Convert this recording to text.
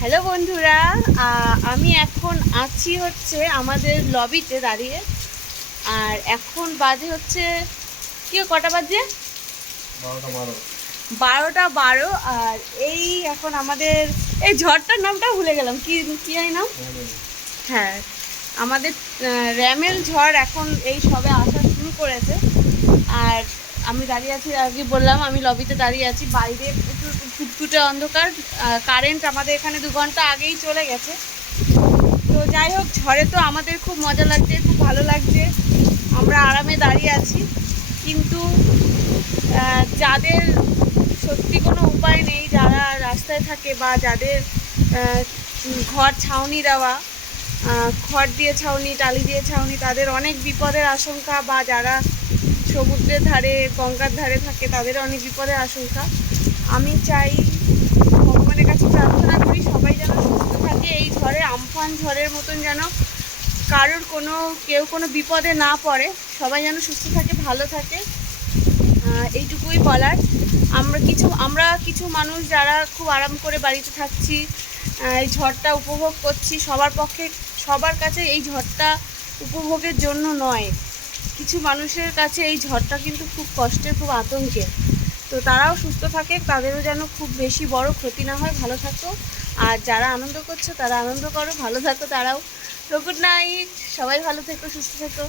Hello বন্ধুরা, আমি এখন আছি হচ্ছে আমাদের লবিতে দাঁড়িয়ে। আর এখন বাজে হচ্ছে কি, কটা বাজে? 12টা 12। আর এই এখন আমাদের এই ঝড়টার নামটা ভুলে গেলাম, কি কি হয় নাম? হ্যাঁ, আমাদের র্যামেল ঝড় এখন এই সবে আসা শুরু করেছে। আর আমি দাঁড়িয়ে আছি, আগে বললাম আমি লবিতে দাঁড়িয়ে আছি। বাইরে প্রচুর ফুটফুটে অন্ধকার, কারেন্ট আমাদের এখানে 2 ঘন্টা আগেই চলে গেছে। তো যাই হোক, ঝড়ে তো আমাদের খুব মজা লাগছে, খুব ভালো লাগছে, আমরা আরামে দাঁড়িয়ে আছি। কিন্তু যাদের সত্যি কোনো উপায় নেই, যারা রাস্তায় থাকে বা যাদের ঘর ছাউনি দেওয়া, খড় দিয়ে ছাউনি, টালি দিয়ে ছাউনি, তাদের অনেক বিপদের আশঙ্কা। বা যারা সমুদ্রের ধারে, গঙ্গার ধারে থাকে, তাদের অনেক বিপদের আশঙ্কা। আমি চাই, ভগবানের কাছে প্রার্থনা করি, সবাই যেন সুস্থ থাকে। এই ঝড়ে, আমফান ঝড়ের মতন যেন কারোর কেউ কোনো বিপদে না পড়ে, সবাই যেন সুস্থ থাকে, ভালো থাকে। এইটুকুই বলার। আমরা কিছু মানুষ যারা খুব আরাম করে বাড়িতে থাকছি, এই ঝড়টা উপভোগ করছি, সবার কাছে এই ঝড়টা উপভোগের জন্য নয়। কিছু মানুষের কাছে এই ঝড়টা কিন্তু খুব কষ্টের, খুব আতঙ্কের। তো তারাও সুস্থ থাকে, তাদেরও যেন খুব বেশি বড় ক্ষতি না হয়, ভালো থাকো। আর যারা আনন্দ করছো তারা আনন্দ করো, ভালো থাকো তারাও। তো গুড নাইট, সবাই ভালো থেকো, সুস্থ থেকো।